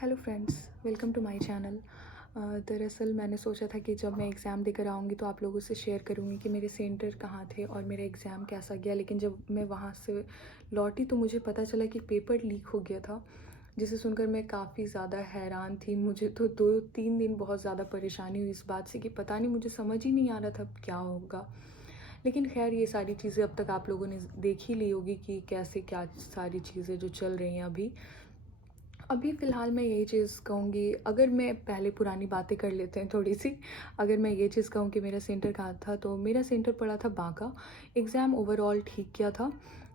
Hello friends, welcome to my channel. दरअसल मैंने सोचा था कि जब मैं एग्ज़ाम देकर आऊँगी तो आप लोगों से शेयर करूँगी कि मेरे सेंटर कहाँ थे और मेरा एग्ज़ाम कैसा गया। लेकिन जब मैं वहाँ से लौटी तो मुझे पता चला कि पेपर लीक हो गया था, जिसे सुनकर मैं काफ़ी ज़्यादा हैरान थी। मुझे तो 2-3 दिन बहुत ज़्यादा परेशानी हुई इस बात से कि पता नहीं, मुझे समझ ही नहीं आ रहा था क्या होगा। लेकिन ख़ैर, ये सारी चीज़ें अब तक आप लोगों ने देख ही ली होगी कि कैसे क्या सारी चीज़ें जो चल रही हैं अभी। अभी फ़िलहाल मैं यही चीज़ कहूँगी, अगर मैं पहले पुरानी बातें कर लेते हैं थोड़ी-सी। अगर मैं ये चीज़ कहूँ कि मेरा सेंटर कहाँ था, तो मेरा सेंटर पड़ा था बाँका। एग्ज़ाम ओवरऑल ठीक गया था,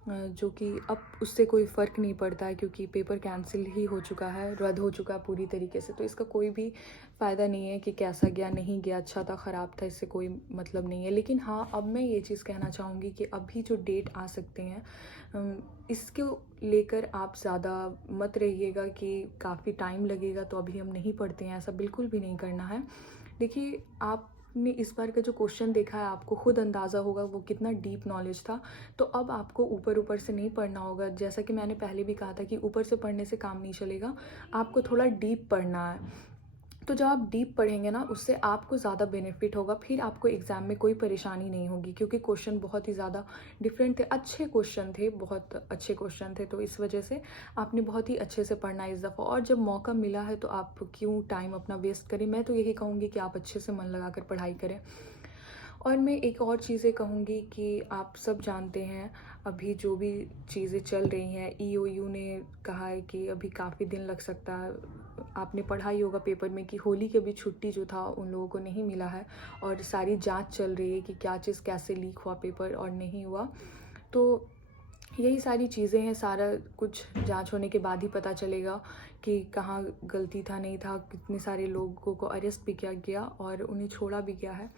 जो कि अब उससे कोई फ़र्क नहीं पड़ता है क्योंकि पेपर कैंसिल ही हो चुका है, रद्द हो चुका है पूरी तरीके से। तो इसका कोई भी फ़ायदा नहीं है कि कैसा गया, नहीं गया, अच्छा था, ख़राब था, इससे कोई मतलब नहीं है। लेकिन हाँ, अब मैं ये चीज़ कहना चाहूँगी कि अभी जो डेट आ सकते हैं, इसको लेकर आप ज़्यादा मत रहिएगा कि काफ़ी टाइम लगेगा तो अभी हम नहीं पढ़ते हैं, ऐसा बिल्कुल भी नहीं करना है। देखिए, आपने इस बार का जो क्वेश्चन देखा है, आपको खुद अंदाज़ा होगा वो कितना डीप नॉलेज था। तो अब आपको ऊपर-ऊपर से नहीं पढ़ना होगा। जैसा कि मैंने पहले भी कहा था कि ऊपर से पढ़ने से काम नहीं चलेगा, आपको थोड़ा डीप पढ़ना है। तो जब आप डीप पढ़ेंगे ना, उससे आपको ज़्यादा बेनिफिट होगा, फिर आपको एग्ज़ाम में कोई परेशानी नहीं होगी क्योंकि क्वेश्चन बहुत ही ज़्यादा डिफरेंट थे, अच्छे क्वेश्चन थे, बहुत अच्छे क्वेश्चन थे। तो इस वजह से आपने बहुत ही अच्छे से पढ़ना है इस दफ़ा, और जब मौका मिला है तो आप क्यों टाइम अपना वेस्ट करें। मैं तो यही कहूँगी कि आप अच्छे से मन लगाकर पढ़ाई करें। और मैं एक और चीज़ें कहूँगी कि आप सब जानते हैं, अभी जो भी चीज़ें चल रही हैं, ईओयू ने कहा है कि अभी काफ़ी दिन लग सकता है। आपने पढ़ा ही होगा पेपर में कि होली की भी छुट्टी जो था उन लोगों को नहीं मिला है, और सारी जांच चल रही है कि क्या चीज़ कैसे लीक हुआ पेपर और नहीं हुआ। तो यही सारी चीज़ें हैं, सारा कुछ जांच होने के बाद ही पता चलेगा कि कहाँ गलती था, नहीं था, कितने सारे लोगों को अरेस्ट भी किया गया और उन्हें छोड़ा भी गया है।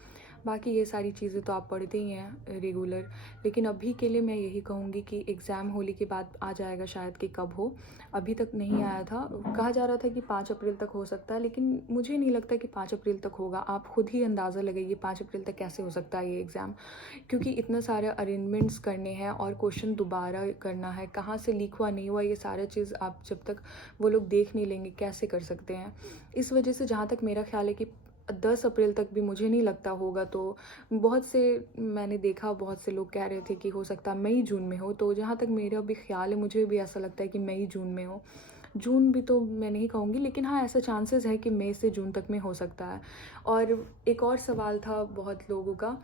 बाकी ये सारी चीज़ें तो आप पढ़ते ही हैं रेगुलर। लेकिन अभी के लिए मैं यही कहूँगी कि एग्ज़ाम होली के बाद आ जाएगा शायद, कि कब हो, अभी तक नहीं आया था। कहा जा रहा था कि 5 अप्रैल तक हो सकता है, लेकिन मुझे नहीं लगता कि 5 अप्रैल तक होगा। आप खुद ही अंदाज़ा लगाइए 5 अप्रैल तक कैसे हो सकता है ये एग्ज़ाम, क्योंकि इतना सारे अरेंजमेंट्स करने हैं और क्वेश्चन दोबारा करना है, कहाँ से लीक हुआ नहीं हुआ, ये सारा चीज़ आप जब तक वो लोग देख नहीं लेंगे कैसे कर सकते हैं। इस वजह से जहाँ तक मेरा ख्याल है कि 10 अप्रैल तक भी मुझे नहीं लगता होगा। तो बहुत से, मैंने देखा बहुत से लोग कह रहे थे कि हो सकता है मई जून में हो। तो जहाँ तक मेरा भी ख्याल है, मुझे भी ऐसा लगता है कि मई जून में हो। जून भी तो मैं नहीं कहूँगी, लेकिन हाँ, ऐसा चांसेस है कि मई से जून तक में हो सकता है। और एक और सवाल था बहुत लोगों का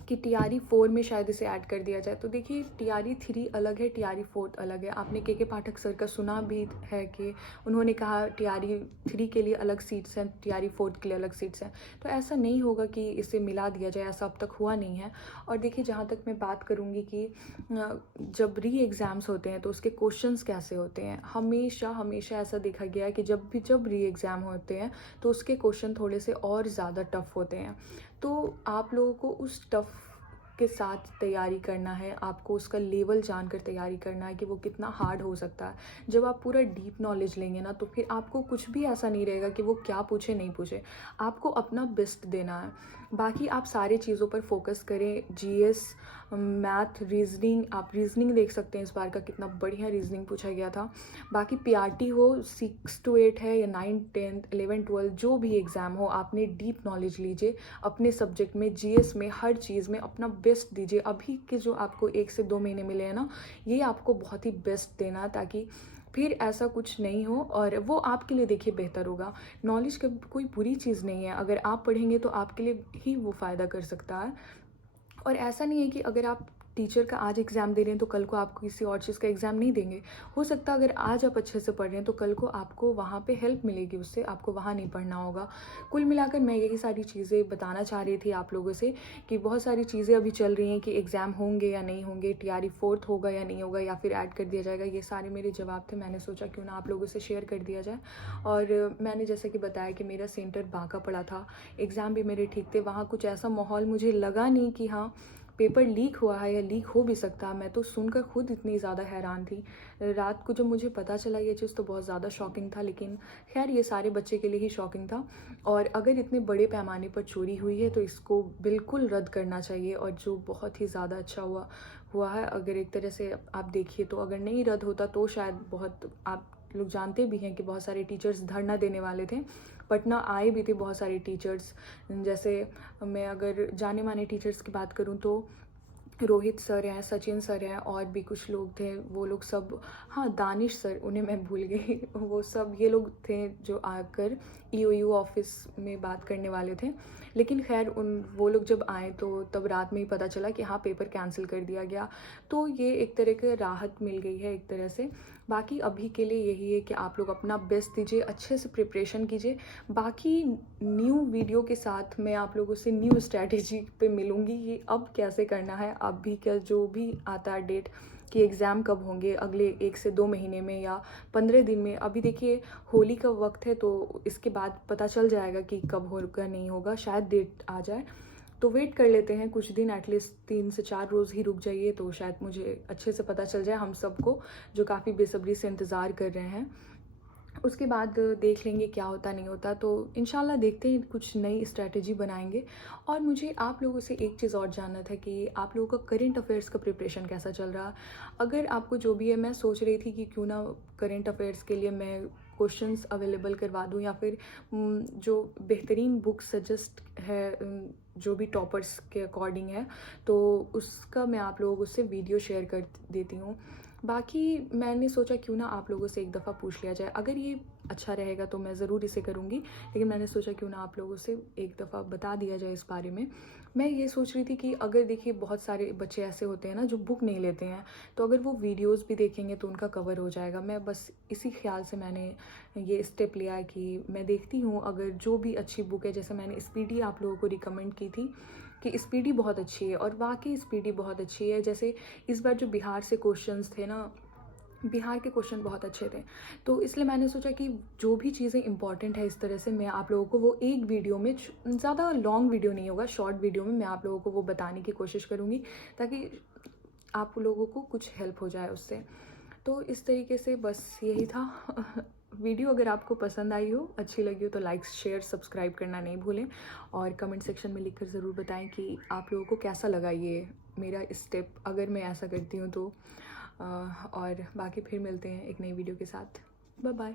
कि टीआरई 4 में शायद इसे ऐड कर दिया जाए। तो देखिए, टीआरई 3 अलग है, टीआरई 4 अलग है। आपने के पाठक सर का सुना भी है कि उन्होंने कहा टीआरई 3 के लिए अलग सीट्स हैं, टीआरई 4 के लिए अलग सीट्स हैं। तो ऐसा नहीं होगा कि इसे मिला दिया जाए, ऐसा अब तक हुआ नहीं है। और देखिए, जहाँ तक मैं बात करूँगी कि जब री एग्ज़ाम्स होते हैं तो उसके क्वेश्चंस कैसे होते हैं, हमेशा हमेशा ऐसा देखा गया है कि जब री एग्ज़ाम होते हैं तो उसके क्वेश्चन थोड़े से और ज़्यादा टफ होते हैं। तो आप लोगों को उस टफ के साथ तैयारी करना है, आपको उसका लेवल जानकर तैयारी करना है कि वो कितना हार्ड हो सकता है। जब आप पूरा डीप नॉलेज लेंगे ना, तो फिर आपको कुछ भी ऐसा नहीं रहेगा कि वो क्या पूछे नहीं पूछे, आपको अपना बेस्ट देना है। बाकी आप सारी चीज़ों पर फोकस करें, जीएस, मैथ, रीजनिंग। आप रीजनिंग देख सकते हैं, इस बार का कितना बढ़िया रीजनिंग पूछा गया था। बाकी पीआरटी हो, 6 to 8 है या 9, 10, 11, 12, जो भी एग्ज़ाम हो, आपने डीप नॉलेज लीजिए अपने सब्जेक्ट में, जीएस में, हर चीज़ में अपना बेस्ट दीजिए। अभी के जो आपको 1 से 2 महीने मिले हैं ना, ये आपको बहुत ही बेस्ट देना है, ताकि फिर ऐसा कुछ नहीं हो, और वो आपके लिए देखिए बेहतर होगा। नॉलेज कोई बुरी चीज़ नहीं है, अगर आप पढ़ेंगे तो आपके लिए ही वो फ़ायदा कर सकता है। और ऐसा नहीं है कि अगर आप टीचर का आज एग्ज़ाम दे रहे हैं तो कल को आप किसी और चीज़ का एग्ज़ाम नहीं देंगे। हो सकता है अगर आज आप अच्छे से पढ़ रहे हैं तो कल को आपको वहाँ पे हेल्प मिलेगी, उससे आपको वहाँ नहीं पढ़ना होगा। कुल मिलाकर मैं यही सारी चीज़ें बताना चाह रही थी आप लोगों से कि बहुत सारी चीज़ें अभी चल रही हैं कि एग्ज़ाम होंगे या नहीं होंगे, टीआरई 4 होगा या नहीं होगा, या फिर ऐड कर दिया जाएगा। ये सारे मेरे जवाब थे, मैंने सोचा क्यों ना आप लोगों से शेयर कर दिया जाए। और मैंने जैसे कि बताया कि मेरा सेंटर बांका पड़ा था, एग्ज़ाम भी मेरे ठीक थे, वहाँ कुछ ऐसा माहौल मुझे लगा नहीं कि हाँ, पेपर लीक हुआ है या लीक हो भी सकता है। मैं तो सुनकर खुद इतनी ज़्यादा हैरान थी। रात को जब मुझे पता चला ये चीज़ तो बहुत ज़्यादा शॉकिंग था, लेकिन खैर ये सारे बच्चे के लिए ही शॉकिंग था। और अगर इतने बड़े पैमाने पर चोरी हुई है तो इसको बिल्कुल रद्द करना चाहिए, और जो बहुत ही ज़्यादा अच्छा हुआ है। अगर एक तरह से आप देखिए तो अगर नहीं रद्द होता तो शायद बहुत आप लोग जानते भी हैं कि बहुत सारे टीचर्स धरना देने वाले थे। पटना आए भी थे बहुत सारे टीचर्स, जैसे मैं अगर जाने माने टीचर्स की बात करूं तो रोहित सर हैं, सचिन सर हैं, और भी कुछ लोग थे। वो लोग सब, हाँ दानिश सर, उन्हें मैं भूल गई वो सब ये लोग थे जो आकर ईओयू ऑफिस में बात करने वाले थे। लेकिन खैर वो लोग जब आए तो तब रात में ही पता चला कि हाँ पेपर कैंसिल कर दिया गया। तो ये एक तरह की राहत मिल गई है एक तरह से। बाकी अभी के लिए यही है कि आप लोग अपना बेस्ट दीजिए, अच्छे से प्रिपरेशन कीजिए। बाकी न्यू वीडियो के साथ मैं आप लोगों से न्यू स्ट्रैटेजी पे मिलूँगी, ये अब कैसे करना है, अभी क्या जो भी आता है डेट कि एग्ज़ाम कब होंगे, अगले 1 से 2 महीने में या 15 दिन में। अभी देखिए होली का वक्त है तो इसके बाद पता चल जाएगा कि कब होगा नहीं होगा, शायद डेट आ जाए। तो वेट कर लेते हैं कुछ दिन, एटलीस्ट 3 से 4 रोज़ ही रुक जाइए तो शायद मुझे अच्छे से पता चल जाए, हम सबको जो काफ़ी बेसब्री से इंतज़ार कर रहे हैं। उसके बाद देख लेंगे क्या होता नहीं होता। तो इंशाल्लाह देखते हैं, कुछ नई स्ट्रैटेजी बनाएंगे। और मुझे आप लोगों से एक चीज़ और जानना था कि आप लोगों का करंट अफेयर्स का प्रिपरेशन कैसा चल रहा। अगर आपको जो भी है, मैं सोच रही थी कि क्यों ना करंट अफेयर्स के लिए मैं क्वेश्चंस अवेलेबल करवा दूं, या फिर जो बेहतरीन बुक सजेस्ट है जो भी टॉपर्स के अकॉर्डिंग है, तो उसका मैं आप लोगों से वीडियो शेयर कर देती हूँ। बाकी मैंने सोचा क्यों ना आप लोगों से एक दफ़ा पूछ लिया जाए, अगर ये अच्छा रहेगा तो मैं ज़रूर इसे करूँगी, लेकिन मैंने सोचा क्यों ना आप लोगों से एक दफ़ा बता दिया जाए इस बारे में। मैं ये सोच रही थी कि अगर देखिए बहुत सारे बच्चे ऐसे होते हैं ना जो बुक नहीं लेते हैं, तो अगर वो वीडियोस भी देखेंगे तो उनका कवर हो जाएगा। मैं बस इसी ख्याल से मैंने ये स्टेप लिया है कि मैं देखती हूँ अगर जो भी अच्छी बुक है, जैसे मैंने स्पीडी आप लोगों को रिकमेंड की थी कि स्पीडी बहुत अच्छी है, और वाकई स्पीडी बहुत अच्छी है। जैसे इस बार जो बिहार से क्वेश्चंस थे ना, बिहार के क्वेश्चन बहुत अच्छे थे, तो इसलिए मैंने सोचा कि जो भी चीज़ें इंपॉर्टेंट है इस तरह से मैं आप लोगों को वो एक वीडियो में, ज़्यादा लॉन्ग वीडियो नहीं होगा, शॉर्ट वीडियो में मैं आप लोगों को वो बताने की कोशिश करूँगी, ताकि आप लोगों को कुछ हेल्प हो जाए उससे। तो इस तरीके से बस यही था वीडियो अगर आपको पसंद आई हो, अच्छी लगी हो, तो लाइक शेयर सब्सक्राइब करना नहीं भूलें, और कमेंट सेक्शन में लिखकर ज़रूर बताएं कि आप लोगों को कैसा लगा ये मेरा स्टेप, अगर मैं ऐसा करती हूँ तो। और बाकी फिर मिलते हैं एक नई वीडियो के साथ। Bye bye.